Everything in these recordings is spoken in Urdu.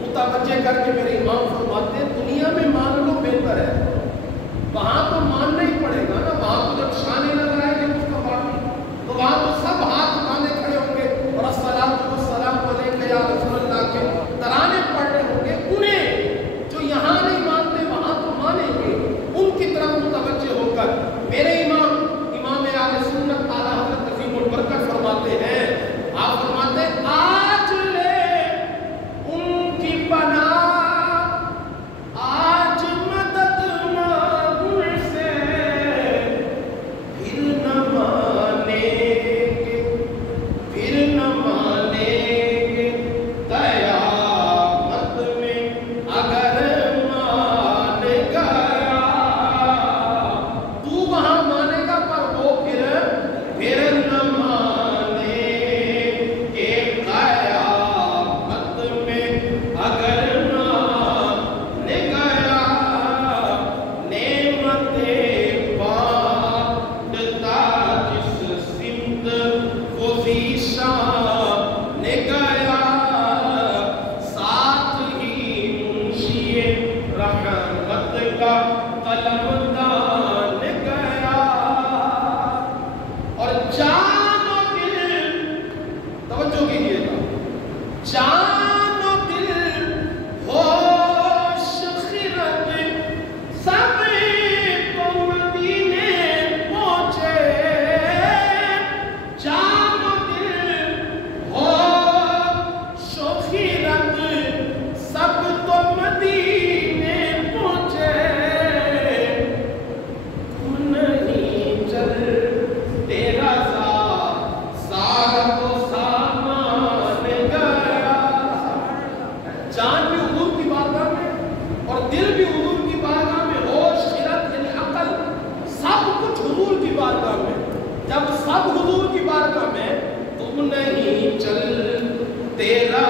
متوجہ کر کے میرے امام فرماتے ہیں دنیا میں مان لو بہتر اندر ہے وہاں تو ماننا ہی پڑے گا نا. وہاں تو جب شانے نظر آئے گی مصطفیٰ کی تو وہاں تو سب ہاتھ باندھے کھڑے ہوں گے اور السلام علیکم یا رسول اللہ کے ترانے پڑھ رہے ہوں گے. انہیں جو یہاں نہیں مانتے وہاں تو مانیں گے. ان کی طرف متوجہ ہو کر میرے امام اہل سنت اعلیٰ حضرت عظیم البرکت فرماتے ہیں. آپ فرماتے ہیں آج لے ان کی پناہ آج مدد مانگ سے پھر نہ مانیں گے قیامت میں اگر مان گیا. تو وہاں مانے گا پر وہ پھر نہ مانے گے قیامت میں اگر مان گیا. نعمتیں بانٹتا جس سمت وہ ذیشان گیا. ساتھ ہی منشی رحمت کا قلمدان گیا. اور جان و دل توجہ کیجیے گا. جان و دل ہوش خرد سب کو مدینے پہنچے. جان و دل ہوش خرد سب تو مدینے پہنچے. تو نہیں چل تیرا سارا تو سامان گیا. جان بھی حضور کی بارگاہ میں اور دل بھی حضور کی بارگاہ میں. ہوش خرد یعنی عقل سب کچھ حضور کی بارگاہ میں. جب سب حضور کی بارگاہ میں تم نہیں چل تیرا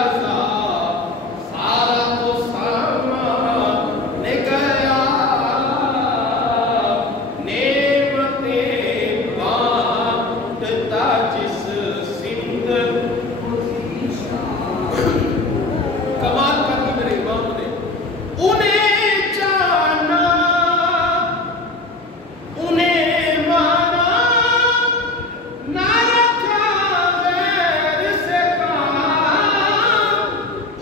سارا تو سامان گیا. نعمتیں بانٹتا جس سمت کمال کر دی میرے امام نے. انہیں جانا انہیں مانا نہ رکھا غیر سے کام.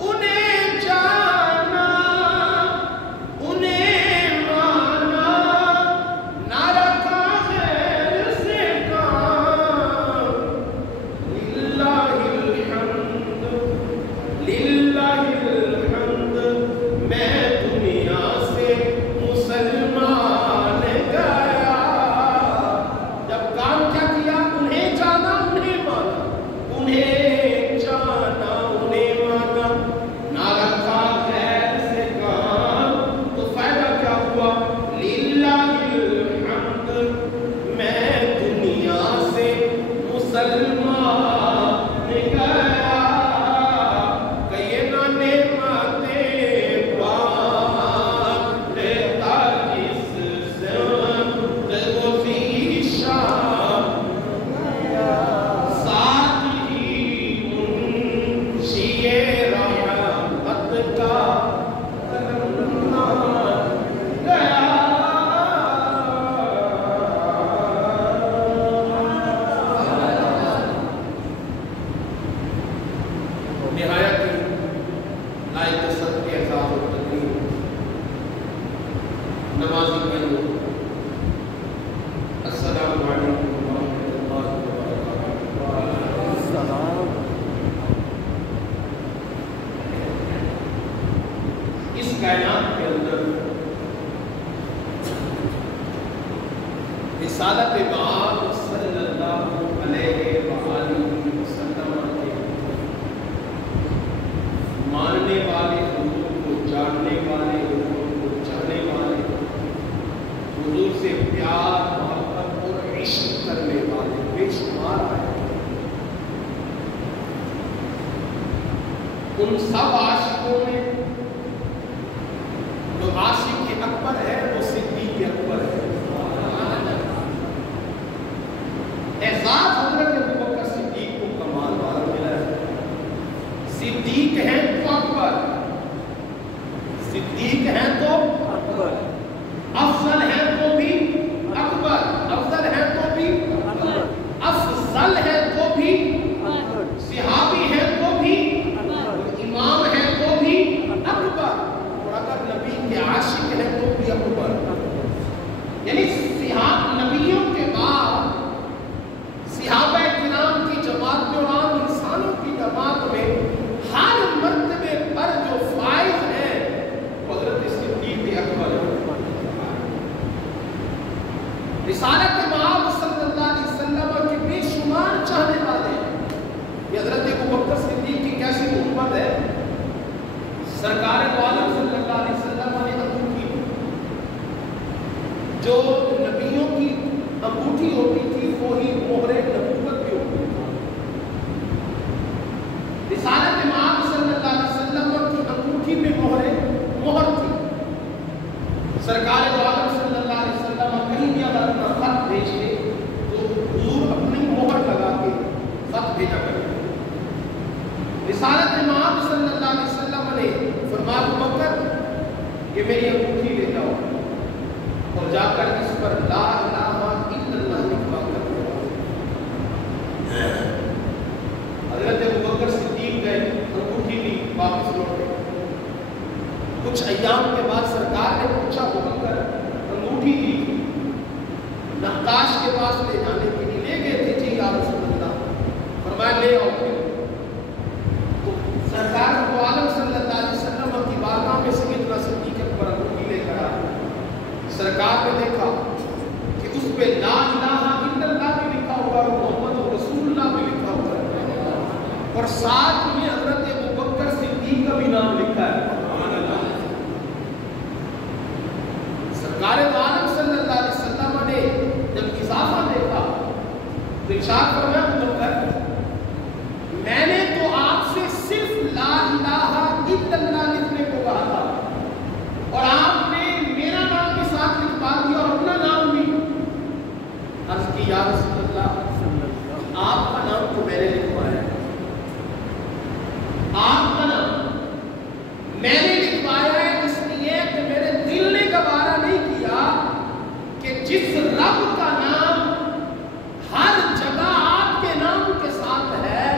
انہیں جانا انہیں مانا نہ رکھا غیر سے کام. للہ الحمد میں دنیا سے مسلمان گیا. جب کام کیا کیا انہیں جانا انہیں مانا. انہیں جانا انہیں مانا نہ رکھا غیر سے کام. تو فائدہ کیا ہوا؟ للہ الحمد میں دنیا سے مسلمان گیا. کہیے نا نعمتیں بانٹتا جس سمت وہ ذیشان. ساتھ ہی منشی رحمت کا قلمدان گیا. نہایت لائق صدقے اعزاز و تکریم نمازی بھائیوں، السلام علیکم ورحمۃ اللہ وبرکاتہ. اس کائنات کے اندر رسالت بعد صلی اللہ علیہ وآلہ وسلم کے ماننے والے حضور کو جاننے والے حضور کو چاہنے والے حضور سے پیار محبت اور عشق کرنے والے بے شمار آئے. ان سب عاشقوں میں جو عاشق اکبر ہے وہ صدیق اکبر ہے. اعزاز حضرت ابوبکر صدیق کو کمال والا ملا ہے. صدیق ہیں تو اکبر، صدیق ہیں تو اکبر. سرکار دو عالم صلی اللہ علیہ وسلم کہیں بھی اگر اپنا خط بھیجتے تو حضور اپنی مہر لگا کے خط بھیجا کرتے. رسالت امام صلی اللہ علیہ وسلم نے فرمایا ابو بکر کہ میری انگوٹھی لے جاؤ اور جا کر اس پر لا الہ الا اللہ لکھوا کر دو. حضرت ابو بکر صدیق گئے, انگوٹھی لی, واپس لوٹے. کچھ ایام کے بعد سرکار نے پوچھا ابو بکر انگوٹھی دی, نقاش کے پاس لے جانے کے لیے لے گئے تھے. جی یا رسول اللہ. فرمایا لے آؤ. تو سرکار دو عالم صلی اللہ علیہ وسلم کی بارگاہ میں سیدنا صدیق اکبر انگوٹھی لے کر آئے. سرکار نے دیکھا کہ اس پہ لا الہ الا اللہ بھی لکھا ہوا اور محمد رسول اللہ بھی لکھا ہوا ہے, اور ساتھ میں حضرت ابو بکر صدیق کا بھی نام لکھا ہے. سرکار دو عالم صلی اللہ علیہ وسلم نے جب اضافہ دیکھا تو ارشاد فرمایا ابو بکر میں نے تو آپ سے صرف لا الہ الا اللہ لکھنے کو کہا تھا, اور آپ نے میرا نام بھی ساتھ لکھوا دیا اور اپنا نام بھی. عرض کی یا رسول اللہ آپ کا نام تو میں نے لکھوایا, آپ کا نام میں نے لکھوایا ہے اس لیے کہ میرے دل نے گوارا نہیں کیا کہ جس رب کا نام ہر جگہ آپ کے نام کے ساتھ ہے,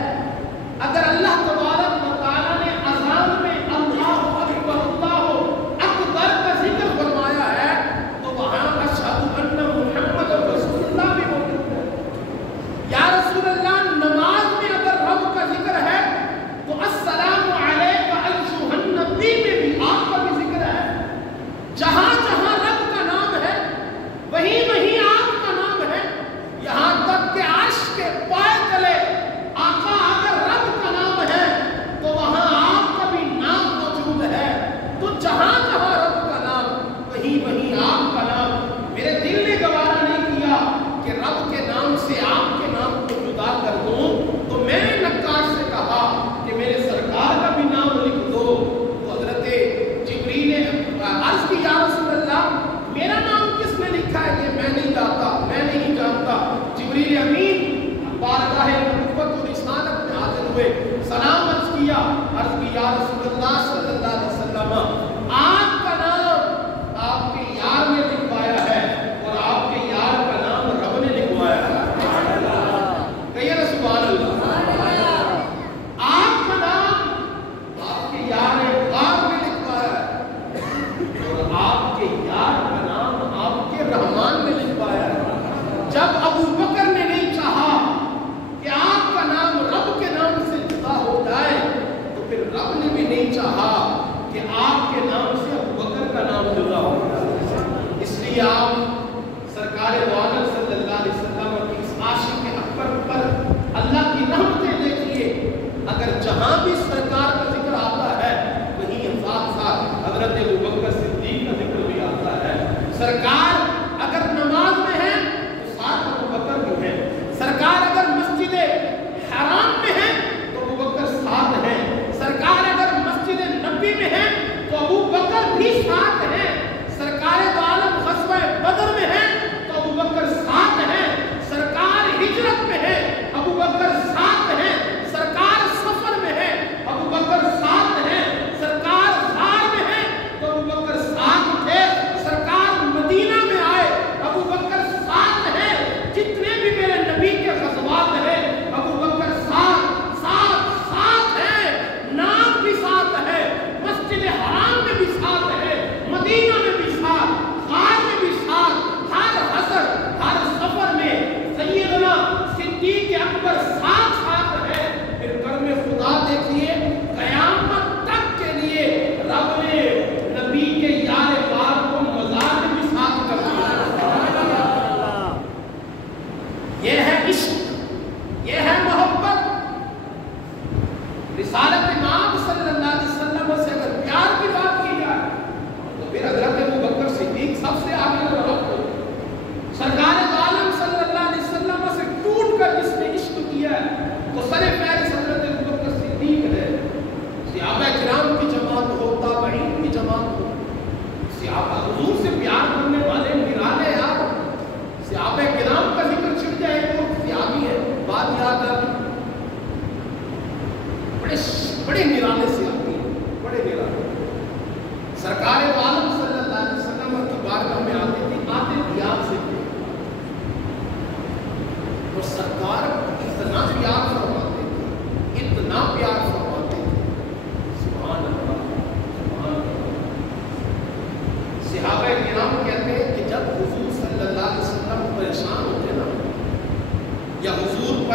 اگر اللہ تبارک و تعالیٰ نے اذان میں اللہ اکبر اللہ اکبر کا ذکر فرمایا ہے تو وہاں اشہد ان محمد رسول اللہ بھی موجود ہے. یا رسول اللہ نماز میں اگر رب کا ذکر ہے تو السلام علیک ایھا النبی میں بھی آپ کا بھی ذکر ہے. جہاں جہاں رب کا نام ہے وہیں وہیں آپ کا نام ہے. یہاں تک کہ عرش کے پائے تلے آقا اگر رب کا نام ہے تو وہاں آپ کا بھی نام موجود ہے. تو جہاں جہاں رب کا نام وہیں وہیں آپ کا نام. میرے دل نے گوارا نہیں کیا کہ رب کے نام سے آپ کے نام کو جدا کر دوں, تو میں نے نقاش سے کہا کہ میرے سرکار کا بھی نام لکھ دو. تو حضرت جبریل نے عرض کی یا رسول اللہ میرا نام کس نے لکھا ہے یہ میں نہیں جانتا, میں نہیں جانتا. جبریل امین بارگاہ نبوت و رسالت میں حاضر ہوئے, سلام عرض کیا. عرض کی یا رسول اللہ صلی اللہ علیہ وسلم آپ کا نام آپ کے یار نے لکھوایا ہے اور آپ کے یار کا نام رب نے لکھوایا ہے. کہیے نا سبحان اللہ. آپ کا نام آپ کے یار نے لکھوایا ہے اور آپ کے یار کا نام آپ کے رحمان نے لکھوایا ہے. جب ابو بکر نے نہیں چاہا کہ آپ کا نام رب کے نام سے جدا ہو جائے تو پھر رب نے بھی نہیں چاہا کہ آپ کے نام سے ابو بکر کا نام جدا ہو جائے. اس لیے آپ سرکار دو عالم صلی اللہ علیہ وسلم کی اس عاشق اکبر پر اللہ کی رحمتیں دیکھیے. اگر جہاں بھی سرکار کا ذکر آتا ہے وہیں ساتھ ساتھ حضرت ابو بکر صدیق کا ذکر بھی آتا ہے. سرکار اگر نماز میں ہے تو ساتھ ابو بکر بھی ہے. سرکار اگر مسجد حرام میں ہے تو ابو بکر ساتھ ہیں. سرکار اگر مسجد نبی میں ہے تو ابو بکر بھی ساتھ ہیں. سرکار دو عالم غزوہ بدر میں ہے تو ابو بکر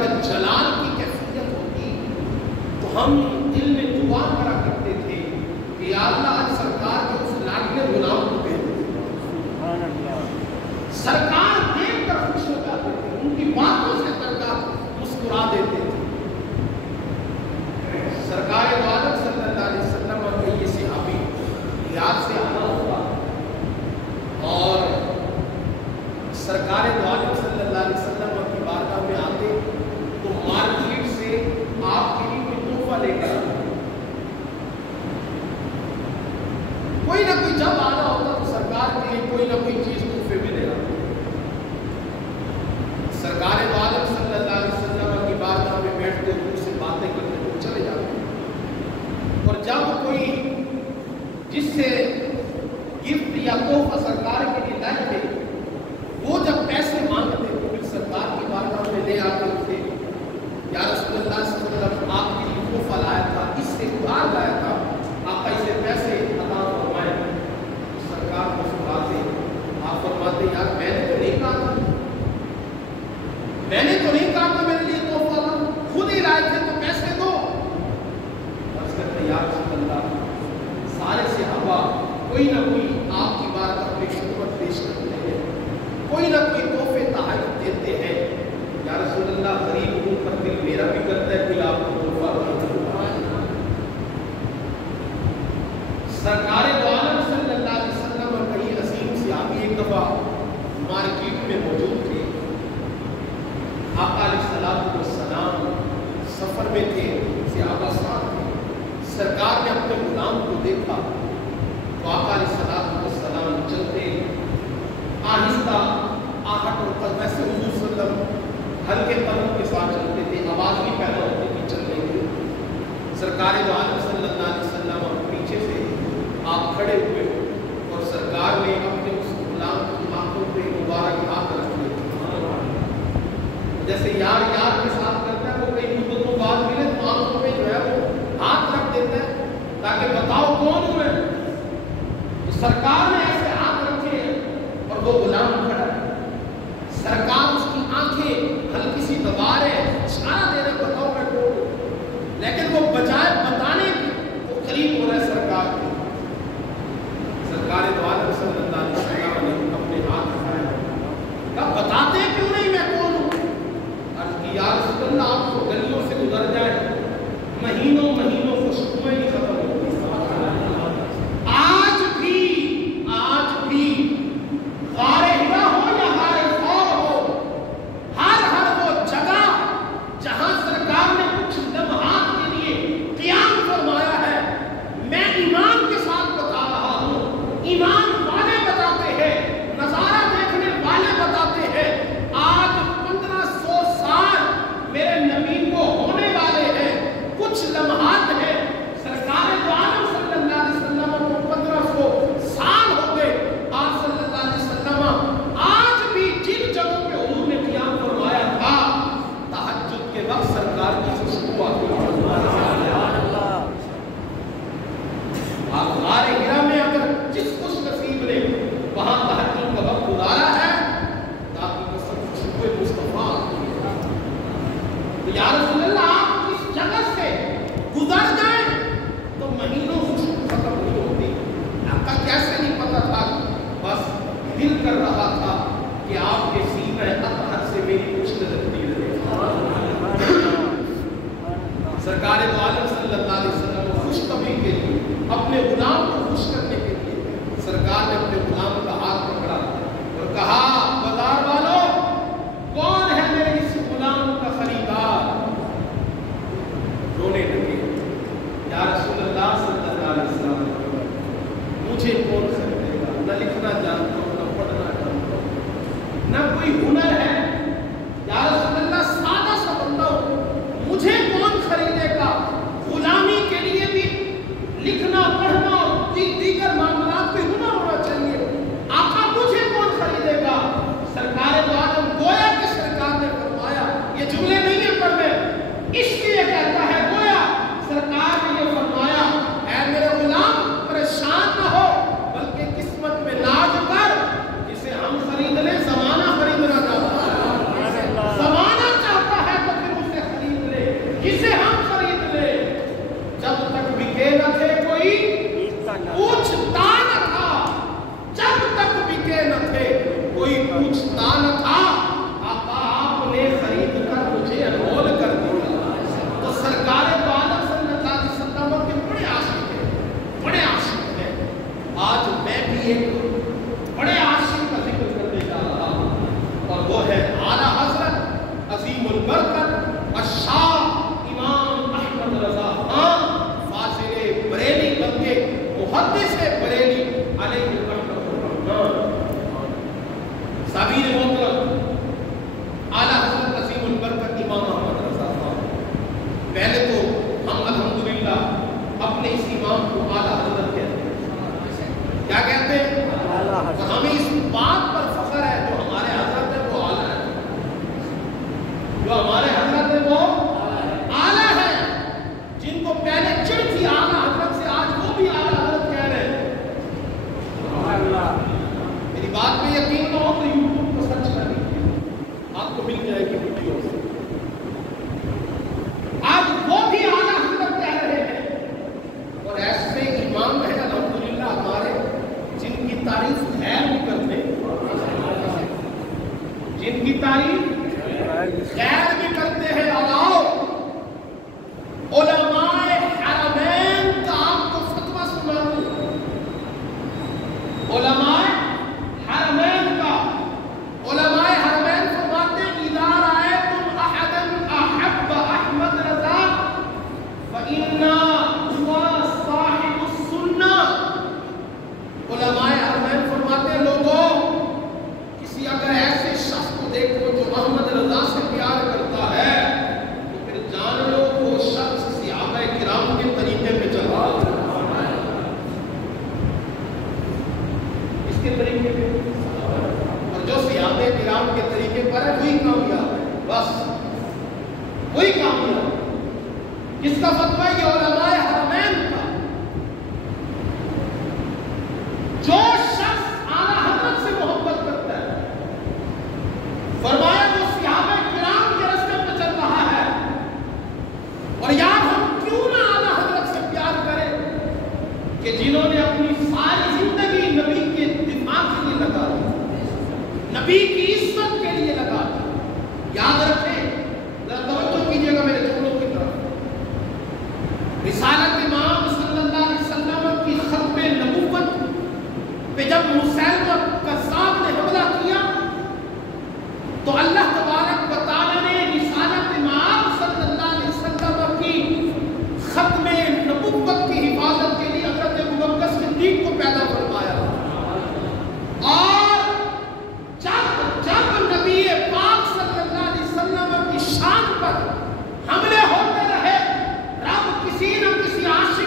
اگر جلال کی کیفیت ہوتی تو ہم دل میں دعا کرا کرتے تھے کہ یا اللہ آج سرکار کے اس لاڈلے غلام کو دے دے. سرکار دیکھ کر خوش ہو جاتے تھے, ان کی باتوں سے سرکار مسکرا دیتے تھے. سرکار دو عالم صلی اللہ علیہ وسلم اور یہ صحابی یاد سے آنا ہوگا, اور سرکار دو عالم صلی اللہ علیہ وسلم کی بارگاہ میں آتے تو مارکیٹ سے آپ کے لیے کوئی تحفہ لے کر آتے. کوئی نہ کوئی جب آنا ہوتا تو سرکار کے لیے کوئی نہ کوئی چیز تحفے میں دے رہا. سرکار دو عالم صلی اللہ علیہ وسلم کی بارگاہ میں بیٹھتے ان سے باتیں کرتے ہوئے چلے جاتے. اور جب کوئی جس سے گفٹ یا تحفہ سرکار کے لیے لائے تھے وہ جب پیسے مانگتے تو پھر سرکار کی بارگاہ میں لے آتے تھے, یا رسول اللہ صلی اللہ علیہ وسلم آپ کے لیے تحفہ لایا تھا, اس سے ادھار لایا تھا, آپ ایسے پیسے عطا فرمائیں. سرکار مسکراتے, آپ فرماتے یار میں نے تو نہیں کہا تھا, میں نے تو نہیں کہا تھا میرے لیے تحفہ لا, خود ہی لائے تھے تو پیسے دو. یا رسول اللہ, سارے صحابہ کوئی نہ کوئی آپ کی بارگاہ میں خدمت پیش کرتے ہیں, کوئی نہ کوئی تحفے تحائف دیتے ہیں. یا رسول اللہ غریب ہوں پر دل میرا بھی کرتا ہے کہ آپ کو تحفہ دوں. سرکار دو عالم صلی اللہ علیہ وسلم اور کئی عظیم صحابی ایک دفعہ مارکیٹ میں موجود تھے. آقا علیہ السلام سفر میں تھے, صحابہ ساتھ تھے. سرکار نے اپنے غلام کو دیکھا تو آقا علیہ السلام چلتے آہستہ آہٹ اور قدم, ویسے حضور صلی اللہ علیہ وسلم ہلکے قدم کے ساتھ چلتے تھے, آواز بھی پیدا ہوتی تھی چلنے کی. سرکار دو عالم صلی اللہ علیہ وسلم اور پیچھے سے آپ کھڑے ہوئے اور سرکار نے اپنے اس غلام کی آنکھوں پہ مبارک ہاتھ رکھ دیے, جیسے یار یار کے ساتھ کرتا ہے, وہ کئی مدتوں بعد ملے تو آنکھوں پہ جو ہے وہ ہاتھ رکھ دیتا ہے تاکہ بتاؤ کون ہوں میں. تو سرکار نے ایسے ہاتھ رکھے اور وہ غلام کھڑا ہے. سرکار اس کی آنکھیں ہلکی سی دبا رہے, اشارہ دے رہے بتاؤ میں کون ہوں, لیکن وہ بجائے بتانے وہ قریب ہو رہا ہے سرکار کے. سرکار دو عالم صلی اللہ علیہ وسلم نے اپنے ہاتھ اٹھائے, کہا بتاتے کیوں نہیں میں کون ہوں. عرض کی یا رسول اللہ آپ کو گلیوں سے گزر جائے مہینوں مہینوں خوشبوئیں نہیں ختم ہوتی. آج بھی غار ہرا ہو یا غار خور ہو, ہر وہ جگہ جہاں سرکار نے کچھ لمحات کے لیے قیام فرمایا ہے, میں ایمان کے ساتھ بتا رہا ہوں, ایمان والے بتاتے ہیں, نظارہ دیکھنے والے بتاتے ہیں, آج 1500 سال میرے نبی کو ہونے والے ہیں. کچھ لمحات ہیں, سرکار دو عالم صلی اللہ علیہ وسلم کو 1500 سال ہو گئے. آپ صلی اللہ علیہ وسلم آج بھی جن جگہوں پہ حضور نے قیام فرمایا تھا تہجد کے وقت سرکار کی خوشبو آتی ہے. آپ غار ہرا میں اگر جس خوش نصیب نے وہاں تہجد کا وقت گزارا ہے آپ کی قسم خوشبو مصطفیٰ آتی ہے. تو یا رسول اللہ آپ اس جگہ سے گزر جائیں تو مہینوں خوشبو ختم نہیں ہوتی. آپ کا کیسے نہیں پتا تھا, بس دل کر رہا تھا کہ آپ کے سینہ اطہر سے میری کچھ لگتی رہے. سرکار دو عالم صلی اللہ علیہ وسلم کو خوش طبی کے لیے, اپنے غلام کو خوش کرنے کے لیے سرکار نے اپنے غلام کا ہاتھ پکڑا اور کہا بازار والوں کون ہے میرے اس غلام کا خریدار. رونے لگے, یا رسول اللہ صلی اللہ علیہ وسلم مجھے کون خریدے گا, نہ لکھنا جانتا ہوں نہ پڑھنا جانتا ہوں نہ کوئی ہنر ہے. یا رسول اللہ سادہ سا بندہ ہوں, مجھے کون خریدے گا. غلامی کے لیے بھی لکھنا پڑھنا اور دیگر معاملات پہ ہنر ہونا چاہیے. آقا مجھے کون خریدے گا. سرکار دو عالم گویا کہ سرکار نے فرمایا, یہ جملے نہیں ہیں پڑھنے, اس لیے کہتا ہے گویا سرکار نے یہ فرمایا اے میرے غلام پریشان نہ ہو بلکہ قسمت میں ناز کر, جسے ہم خرید لیں زمانہ خریدنا چاہتا ہے. زمانہ چاہتا ہے تو پھر ایک بڑے عاشق کا ذکر کرنے جا رہا ہوں، اور وہ ہے اعلیٰ حضرت عظیم البرکت الشاہ امام احمد رضا خان فاضل بریلی بلکہ محدث بریلی علیہ رحمۃ الرحمن سابیر محترم اعلیٰ حضرت عظیم البرکت امام احمد رضا خان۔ پہلے تو ہم الحمدللہ اپنے اس امام کو اعلیٰ حضرت کہتے ہیں۔ کیا کہتے ہیں؟ اور ہمیں اس بات پر فخر ہے جو ہمارے حضرت ہے وہ اعلیٰ ہے، جو ہمارے حضرت ہے وہ اعلیٰ ہے، جن کو پہلے چڑ تھی اعلیٰ حضرت سے آج وہ بھی اعلیٰ حضرت کہہ رہے ہیں۔ میری بات پہ یقین نہ ہو تو یوٹیوب کو سرچ کر لیجیے، آپ کو مل جائے گی ویڈیو سے۔ آج وہ بھی اعلیٰ حضرت کہہ رہے ہیں، اور ایسے امام ہے الحمدللہ ہمارے جن کی تعریف خیر بھی کرتے ہیں، جن کی تعریف خیر بھی کرتے ہیں۔ اور آؤ علماء حرمین کا آپ کو فتویٰ سناؤں، علماء حرمین کا، علماء حرمین فرماتے ہیں اذا رأيتم احدا احب احمد رضا فإنا هو صاحب السنہ۔ علماء حرمین فرماتے ہیں لوگوں کسی اگر ایسے شخص کو دیکھو جو احمد رضا سے پیار کرتا ہے تو پھر جان لو وہ شخص صحابہ کرام کے طریقے پہ چل رہا ہے، اس کے طریقے پہ، اور جو صحابہ کرام کے طریقے پر ہے وہی کامیاب ہے، بس وہی کامیاب ہے۔ کس کا فتویٰ؟ یہ علماء حرمین کا۔ جو شخص اعلیٰ حضرت سے محبت کرتا ہے فرمایا وہ صحابہ کرام کے راستے پہ چل رہا ہے۔ اور یار ہم کیوں نہ اعلیٰ حضرت سے پیار کریں کہ جنہوں نے اپنی ساری زندگی نبی کے دفاع کے لیے لگا دی، نبی کی عزت کے لیے لگا دی۔ یاد رکھیں، ذرا توجہ کیجیے گا میرے جملوں کی طرف۔ رسالت امام صلی اللہ علیہ وسلم کی ختم نبوت پہ جب مسیلمہ کذاب نے حملہ کیا تو اللہ تبارک و تعالی نے رسالت امام صلی اللہ علیہ وسلم کی ختم نبوت کی حفاظت کے لیے حضرت ابوبکر صدیق کو پیدا فرمایا، اور جب نبی پاک صلی اللہ علیہ وسلم کی شان پر حملے ہوتے رہے، رب کسی نہ کسی عاشق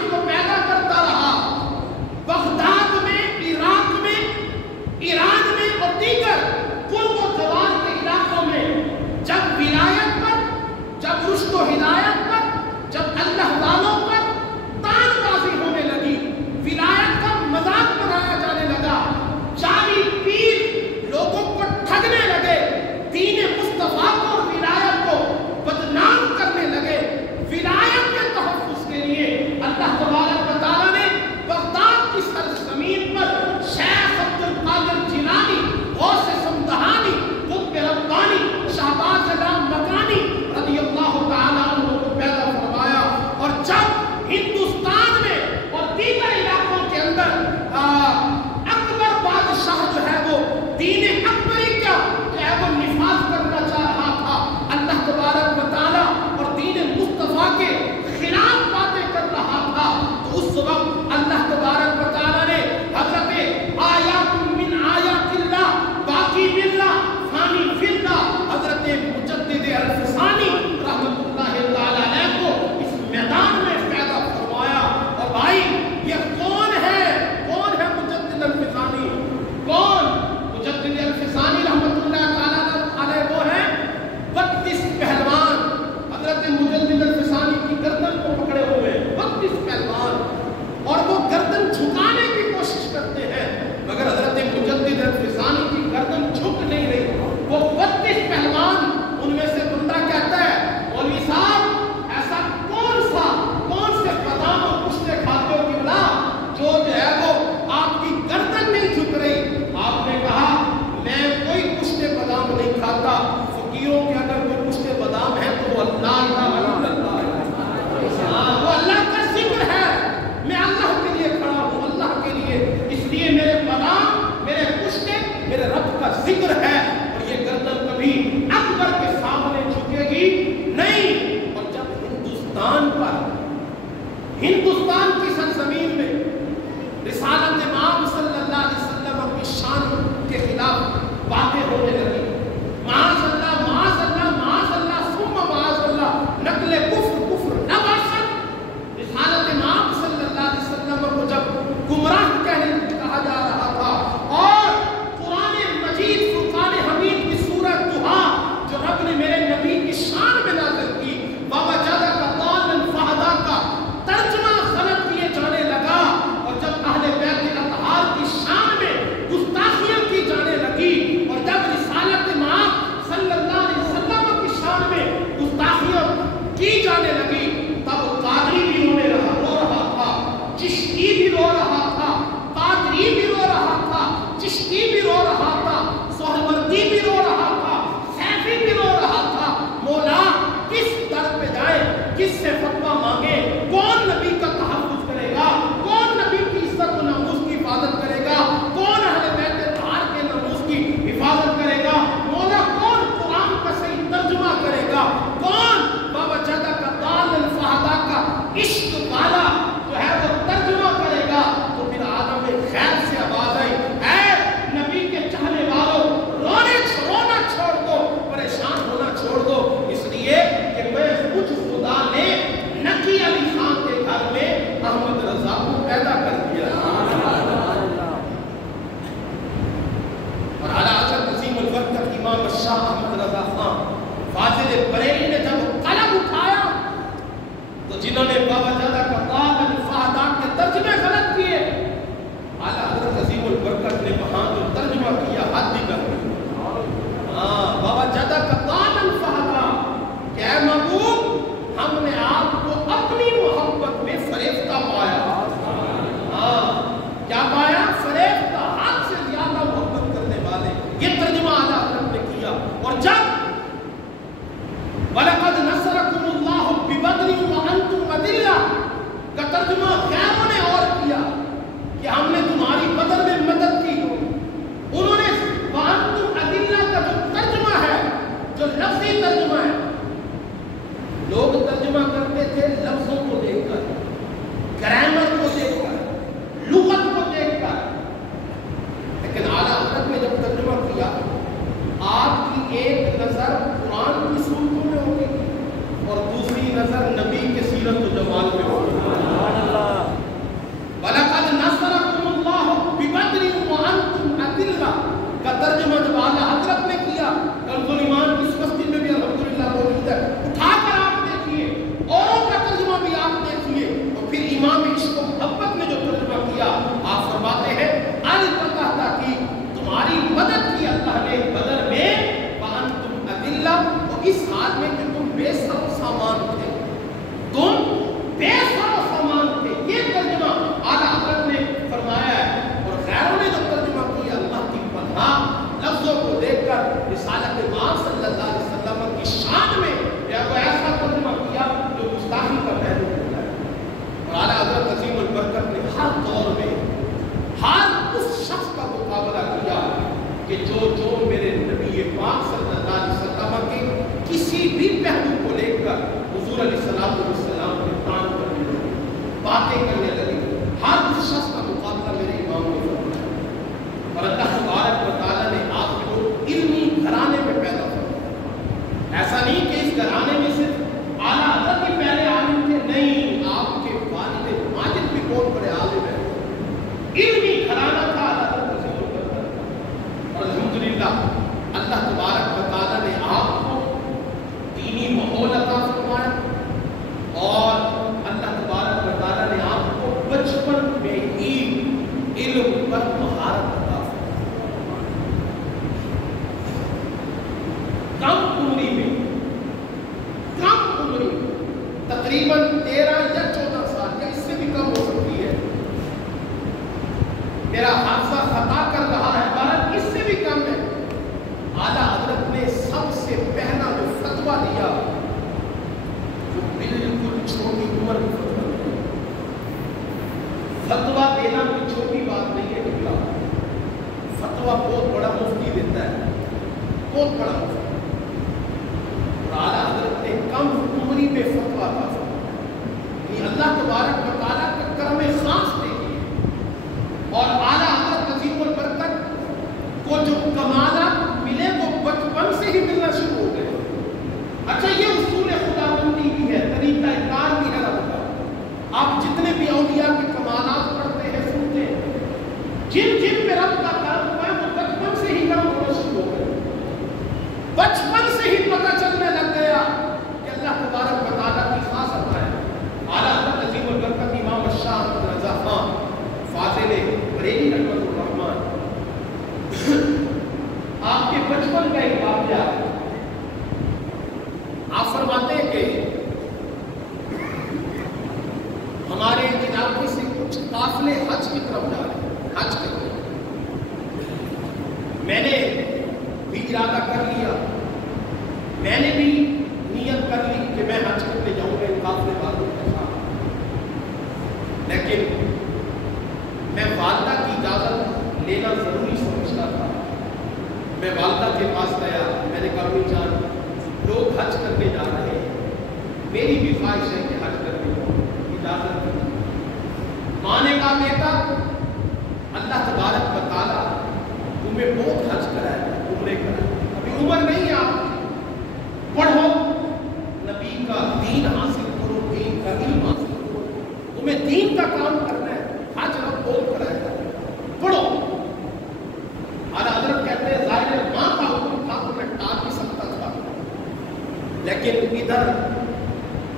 علم پر مہارت عطا کم عمری میں تقریباً 13 یا 14 سال یا اس سے بھی کم ہو سکتی ہے، میرا حادثہ خطا کر رہا ہے، بارہ اس سے بھی کم ہے، اعلیٰ حضرت نے سب سے پہلا جو فتویٰ دیا وہ بالکل چھوٹی عمر میں فتویٰ دیا۔ فتویٰ دینا کوئی چھوٹی بات نہیں ہے، نکلا فتویٰ بہت بڑا مفتی دیتا ہے، بہت بڑا مفتی، اور اعلیٰ حضرت نے کم عمری میں فتویٰ تھا، یہ اللہ تبارک و تعالیٰ کا کرم خاص دیکھیے، اور اعلیٰ حضرت عظیم البرکت کو جو کمالات ملے وہ بچپن سے ہی ملنا شروع ہو گئے۔ اچھا یہ اصول خداوندی بھی ہے، طریقہ کار بھی ہے رب کا۔ آپ جتنے بھی اولیاء کے کمالات پڑھتے ہیں سنتے ہیں، جن جن پہ رب کا کرم ہوا ہے وہ بچپن سے ہی کرم ہونا شروع ہو گئے، بچپن سے ہی پتہ چلنے لگ گیا کہ اللہ تبارک و تعالیٰ کی خاص عطا ہے۔ اعلیٰ حضرت عظیم البرکت امام شاہ احمد رضا خان فاضل بریلی رحمۃ الرحمن، آپ کے بچپن کا ایک واقعہ، آپ فرماتے ہیں کہ ہمارے علاقے سے کچھ قافلے حج کی طرف جا رہے ہیں، حج کے طرف میں نے بھی ارادہ کر لیا، میں نے بھی نیت کر لی کہ میں حج کرنے جاؤں گا ان قافلے والوں کے ساتھ، لیکن میں والدہ کی اجازت لینا ضروری سمجھتا تھا۔ میں والدہ کے پاس گیا، میں نے کہا امی جان لوگ حج کرنے جا رہے ہیں، میری بھی خواہش ہے کہ حج کرنے جاؤں، اجازت دی۔ ماں نے کہا بیٹا اللہ تبارک و تعالیٰ تمہیں بہت حج کرائے، عمرے کرائے، ابھی عمر نہیں ہے آپ کی، پڑھو نبی کا دین حاصل کرو، دین کا علم حاصل کرو، تمہیں دین کا کام کرنا ہے، حج رب بہت کرائے گا، پڑھو۔ اعلیٰ حضرت کہتے ہیں ظاہر ہے ماں کا حکم تھا تو میں ٹال بھی سکتا تھا، لیکن ادھر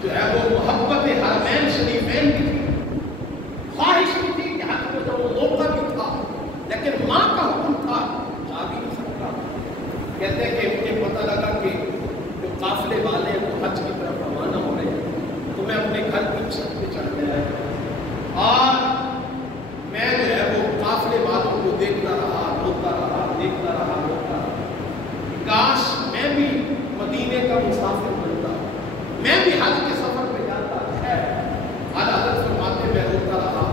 جو ہے وہ محبت حرمین شریفین بھی تھی، خواہش بھی تھی کہ حج میں جاؤں، موقع بھی تھا، لیکن ماں کا حکم تھا جا بھی نہیں سکتا۔ کہتے ہیں کہ مجھے پتہ لگا کہ جو قافلے والے وہ حج کی طرف روانہ ہو رہے ہیں، تو میں اپنے گھر کی چھت پہ چڑھ گیا اور میں جو ہے وہ قافلے والوں کو دیکھتا رہا، روتا رہا، دیکھتا رہا، روتا رہا، کاش میں بھی مدینے کا مسافر بنتا، میں بھی حج کے سفر پہ جاتا ہے۔ اعلیٰ حضرت فرماتے میں روتا رہا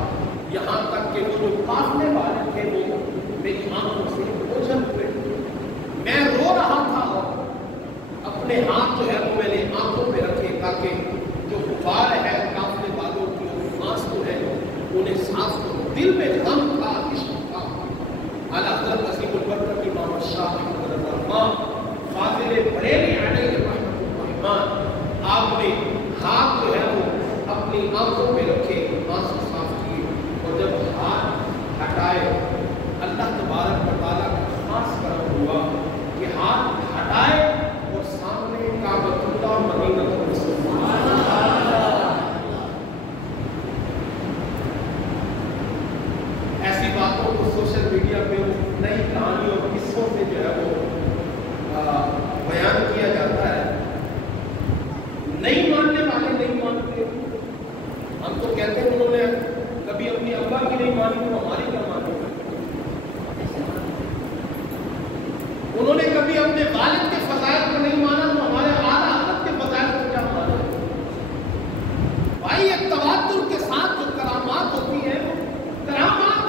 یہاں تک کہ وہ جو قافلے والے تھے وہ میری آنکھوں سے اوجھل ہوئے، میں رو رہا تھا اور اپنے ہاتھ جو ہے وہ میں نے آنکھوں پہ رکھے تاکہ جو غبار ہے قافلے والوں کی آنسو ہے انہیں صاف کرو، دل میں غم تھا، عشق تھا۔ اعلیٰ حضرت عظیم البرکت امام شاہ احمد رضا خان فاضل بریلی علیہ رحمۃ الرحمن، آپ نے ہاتھ جو ہے وہ اپنی آنکھوں پہ رکھے، آنسو صاف کیے، اور جب ہاتھ ہٹائے اللہ تبارک و تعالیٰ کا خاص کرم ہوا کہ ہاتھ ہٹائے اور سامنے کعبۃ اللہ مدینہ ایسی باتوں کو سوشل میڈیا پہ نئی کہانیوں اور قصوں سے جو ہے وہ بیان کیا جاتا ہے، نہیں ماننے والے نہیں مانتے، ہم تو کہتے ہیں انہوں نے کبھی اپنی ابا کی نہیں مانی تو ہماری کیا مانی، انہوں نے کبھی اپنے والد کے فضائل کو نہیں مانا تو ہمارے اعلیٰ حضرت کے فضائل کو کیا مانا۔ بھائی ایک تواتر کے ساتھ جو کرامات ہوتی ہیں وہ کرامات،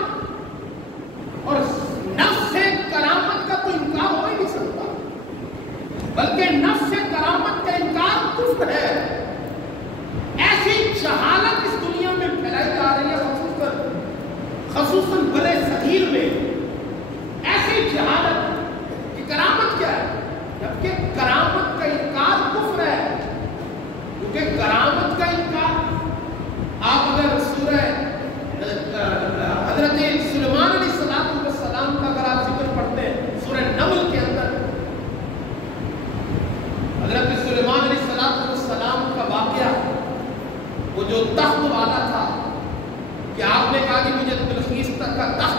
اور نفس سے کرامت کا تو انکار ہو ہی نہیں سکتا، بلکہ نفس سے کرامت کا انکار کفر ہے۔ ایسی جہالت اس دنیا میں پھیلائی جا رہی ہے، خصوصاً بڑے صغیر میں ایسی جہالت کہ کرامت کیا ہے، جبکہ کرامت کا انکار کفر ہے، کیونکہ کرامت کا انکار آپ اگر سورہ حضرت سلیمان علیہ السلام کا اگر آپ ذکر پڑھتے ہیں سورہ نمل کے اندر، حضرت سلیمان علیہ السلام کا واقعہ، وہ جو تخت والا تھا کہ آپ نے کہا کہ مجھے بلقیس تک کا تخت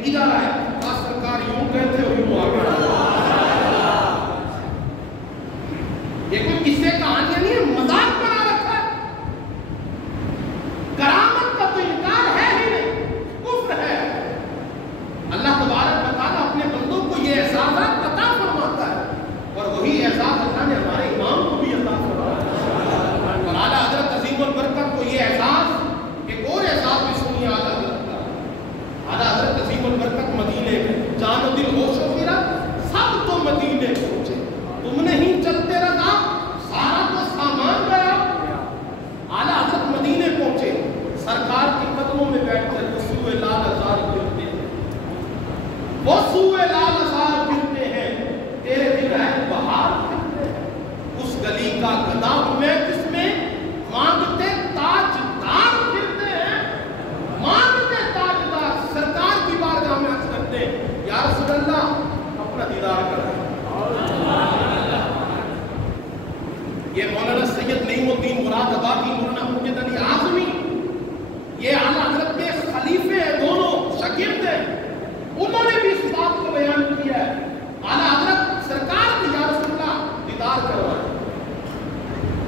ادھر آئے کہا سرکار یوں کہتے ہو یوں آگے یہ کوئی قصے کہانیاں نہیں ہے مذاق بنا رکھا ہے کرامت کا تو انکار ہے ہی نہیں کفر ہے اللہ تبارک و تعالیٰ اپنے بندوں کو یہ احساسات عطا فرماتا ہے اور وہی احساس اللہ نے ہمارے امام کو بھی عطا فرمایا اور اعلیٰ حضرت عظیم البرکت کو یہ احساس ایک اور احساس بھی سنیے اعلیٰ حضرت کا اعلیٰ حضرت عظیم البرکت مدینے میں جان و دل ہوش و خیرات سب تو مدینے پہنچے تم نہیں چلتے رہا سارا تو سامان گیا اعلیٰ حضرت مدینے پہنچے سرکار کے قدموں میں بیٹھ کر وسوء لال ازار پھرتے ہیں وسوء لال ازار پھرتے ہیں تیرے دل ہے بہار پھرتے ہیں اس گلی کا گدا میں جس میں مانگتے تاجدار پھرتے ہیں مانگتے تاجدار سرکار کی بارگاہ میں عرض کرتے ہیں یا رسول اللہ اپنا دیدار کریں یہ مولانا سید نعیم الدین مراد آبادی مولانا مجد علی اعظمی یہ اعلیٰ حضرت کے خلیفے ہیں دونوں شاگرد ہیں انہوں نے بھی اس بات کو بیان کیا ہے اعلیٰ حضرت سرکار کی یا رسول اللہ دیدار کروائے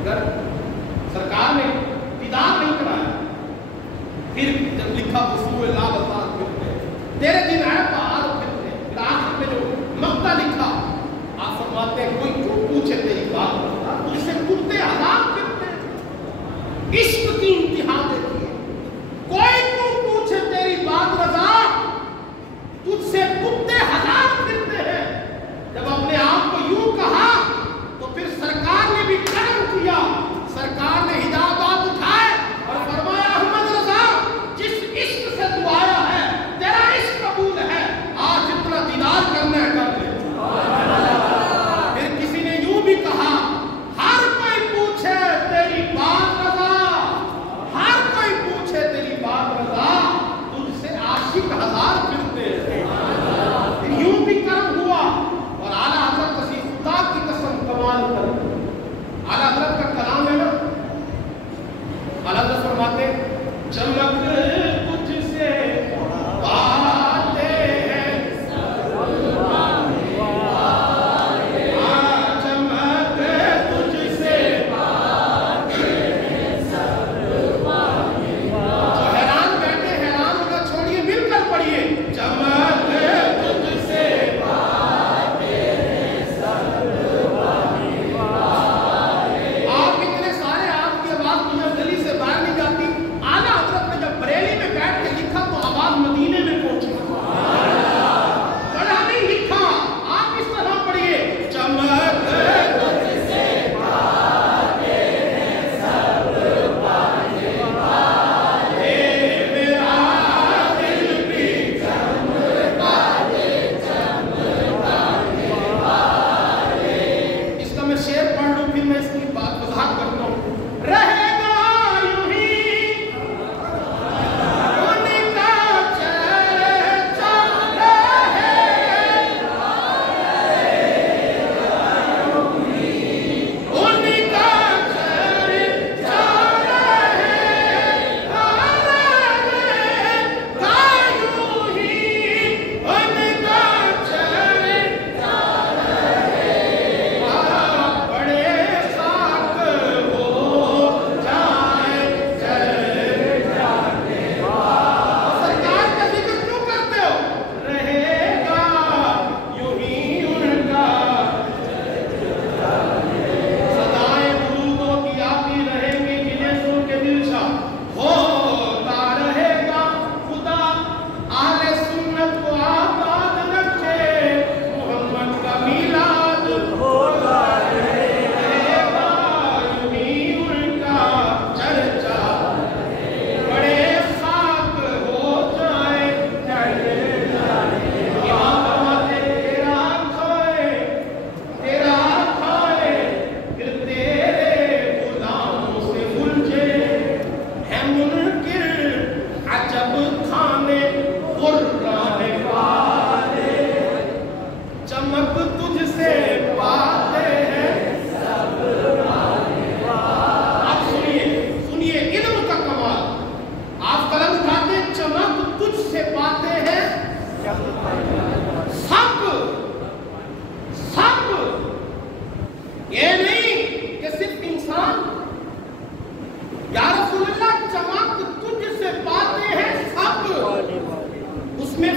اگر سرکار نے دیدار نہیں کرایا پھر جب لکھا وسوء لال ازار پھرتے تیرے دن آئے بہار پھرتے پھر آخر میں جو مقطع لکھا آپ فرماتے ہیں کوئی کیوں پوچھے تیری بات کرتا تو اسے کتے ہزار پھرتے عشق کی انتہا دیکھیے کوئی کیوں پوچھے تیری بات رضا تجھ سے کتے ہزار پھرتے ہیں جب اپنے آپ کو یوں کہا تو پھر سرکار نے بھی کرم کیا سرکار نے ہدایات اٹھائے اور فرمایا احمد رضا جس عشق سے تو آیا ہے تیرا عشق قبول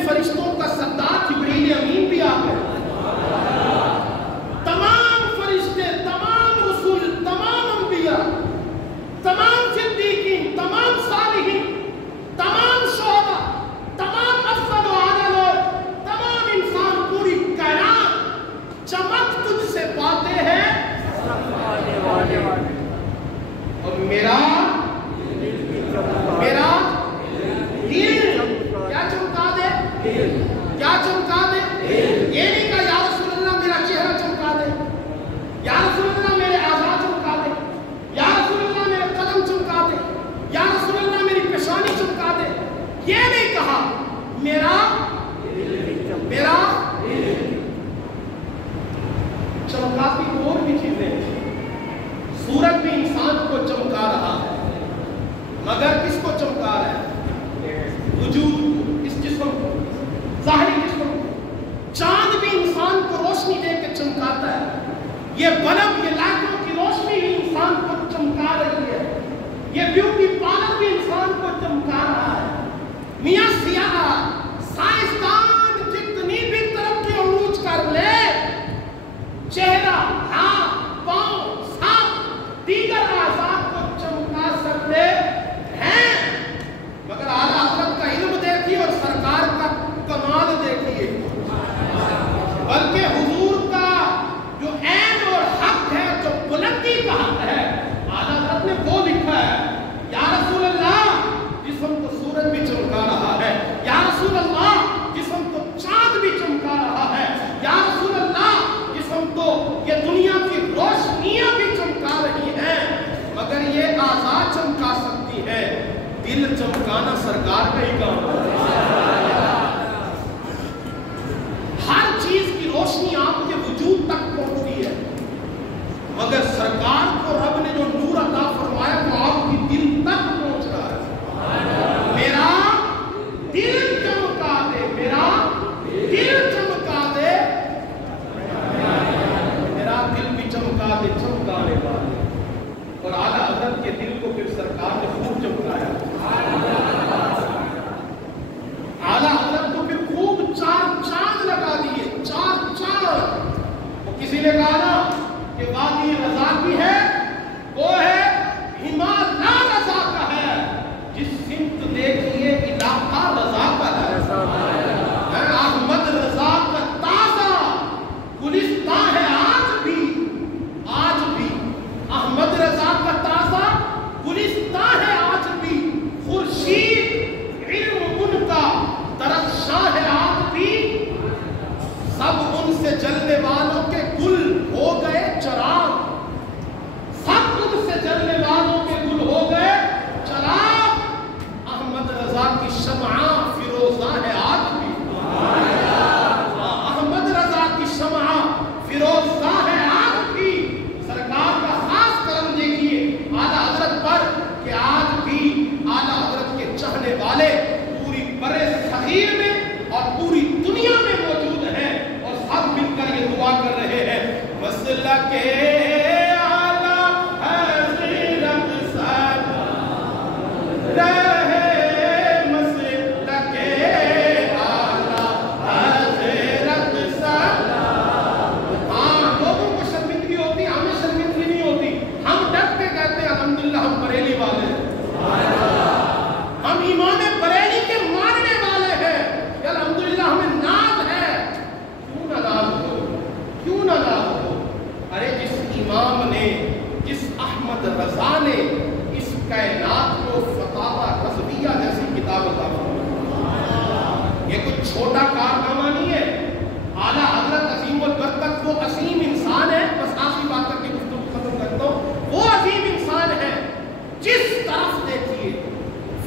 فرشتوں کا سردار جبریل امین بھی آ گئے. تمام فرشتے، تمام رسول، تمام انبیاء، تمام صدیقین، تمام صالحین، تمام شہداء، تمام افضل و اعلی لوگ، تمام انسان، پوری کائنات چمک تجھ سے پاتے ہیں. اور میرا دل کیا چمکا دے؟ کیا چمکا دے؟ یہ نہیں کہا یا رسول اللہ میرا چہرہ چمکا دے، یا رسول اللہ میرے اعضاء چمکا دے، یا رسول اللہ میرے قدم چمکا دے، یا رسول اللہ میری پیشانی چمکا دے. یہ نہیں کہا، میرا چمکاتی اور بھی چیزیں. سورج بھی انسان کو چمکا رہا ہے، مگر کس کو چمکا رہا ہے؟ وجود کو، اس جسم کو، ظاہری جسم کو. چاند بھی انسان کو روشنی دے کے چمکاتا ہے. یہ بلب، یہ لائٹوں کی روشنی بھی انسان کو چمکا رہی ہے. یہ بیوٹی پارلر بھی انسان کو چمکا رہا ہے. میاں سیاہ سائنسدان جتنی بھی ترقی عروج کر لے، چہرہ، ہاتھ، پاؤں، ساتھ دیگر اعضاء کو چمکا سکتے ہیں، مگر اعلیٰ حضرت کا علم دیکھیے اور سرکار کا کمال دیکھیے. بلکہ حضور کا جو عین اور حق ہے، جو بلندی کا حق ہے، اعلیٰ حضرت نے وہ لکھا ہے. یا رسول اللہ جسم کو سورج بھی چمکا رہا ہے، یا رسول اللہ جسم کو چاند بھی چمکا رہا ہے، یا رسول اللہ جسم کو یہ دنیا کی روشنیاں بھی چمکا رہی ہیں، مگر یہ اعضاء چمکا سکتی ہے، دل چمکانا سرکار کا ہی کام ہے. ہر چیز کی روشنی آپ کے وجود تک پہنچتی ہے، مگر سرکار کو رب نے جو نور عطا فرمایا وہ آپ کی دل تک پہنچ رہا ہے. میرا دل چمکا دے، میرا دل چمکا دے، میرا دل بھی چمکا دے چمکانے والے. اور اعلیٰ حضرت کے دل کو پھر سرکار نے خوب چمکایا. اعلیٰ حضرت کو پھر خوب 4 چاند لگا دیے، 4 چاند. کسی نے کہا نا کہ وادی رضا کی ہے، وہ ہے ہمالیہ رضا کا ہے. جس سمت دیکھیے علاقہ رضا کا ہے. احمد رضا کا تازہ گلستان ہے آج بھی، آج بھی احمد رضا کا تازہ گلستان ہے آج بھی. خورشید علم ان کا درخشاں ہے آج بھی. سب ان سے جلنے والوں کے گل ہو گئے چراغ، سب ان سے جلنے والوں کے گل ہو گئے چراغ. احمد رضا کی شمعاں فیروزہ ہے آج بھی. احمد رضا کی شمعاں فیروزہ ہے آج بھی. سرکار کا خاص کرم دیکھیے اعلیٰ حضرت پر کہ آج بھی اعلیٰ حضرت کے چاہنے والے پوری برے صغیر میں اور پوری دنیا میں موجود ہیں، اور سب مل کر یہ دعا کر رہے ہیں. مسلک اعلیٰ حضرت سلام رہے، مسلک اعلیٰ حضرت سلام. ہاں، لوگوں کو شرمندگی ہوتی، ہمیں شرمندگی نہیں ہوتی. ہم ڈٹ کے کہتے ہیں الحمدللہ ہم بریلی والے ہیں، ہم ایمان بریلی کے ماننے والے ہیں. الحمدللہ ہمیں ناز ہے. کیوں نہ ناز ہو، کیوں نہ ناز ہو. ارے جس امام نے، جس احمد رضا نے اس کائنات کو فتاوی رضویہ جیسی کتاب عطا فرمائی، یہ کوئی چھوٹا کارنامہ نہیں ہے. اعلیٰ حضرت عظیم البرکت وہ عظیم انسان ہے. بس آخری بات کر کے گفتگو ختم کرتا ہوں. وہ عظیم انسان ہے جس طرف دیکھیے،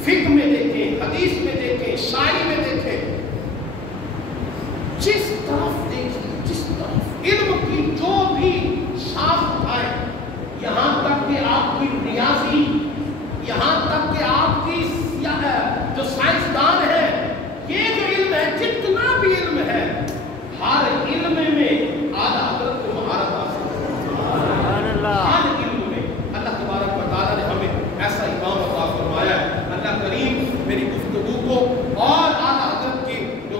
فقہ میں دیکھیں، حدیث میں دیکھیں، شاعری میں دیکھیں، جس طرف دیکھیں، جس طرف علم کی جو بھی شاخ اٹھائیں، یہاں تک کہ آپ کی ریاضی، یہاں تک کہ آپ کی جو سائنسدان ہے، یہ جو علم ہے، جتنا بھی علم ہے، ہر علم میں اعلیٰ حضرت کو مہارت حاصل ہے. ہر علم میں اللہ تبارک و تعالیٰ نے ہمیں ایسا امام عطا فرمایا ہے. اللہ کریم میری گفتگو کو اور اعلیٰ حضرت کی جو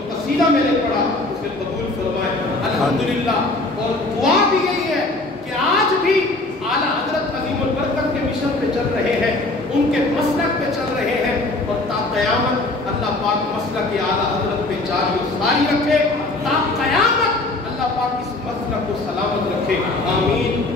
پاک مسلک اعلیٰ حضرت پہ جاری و ساری رکھے، تا قیامت اللہ پاک اس مسلک کو سلامت رکھے، آمین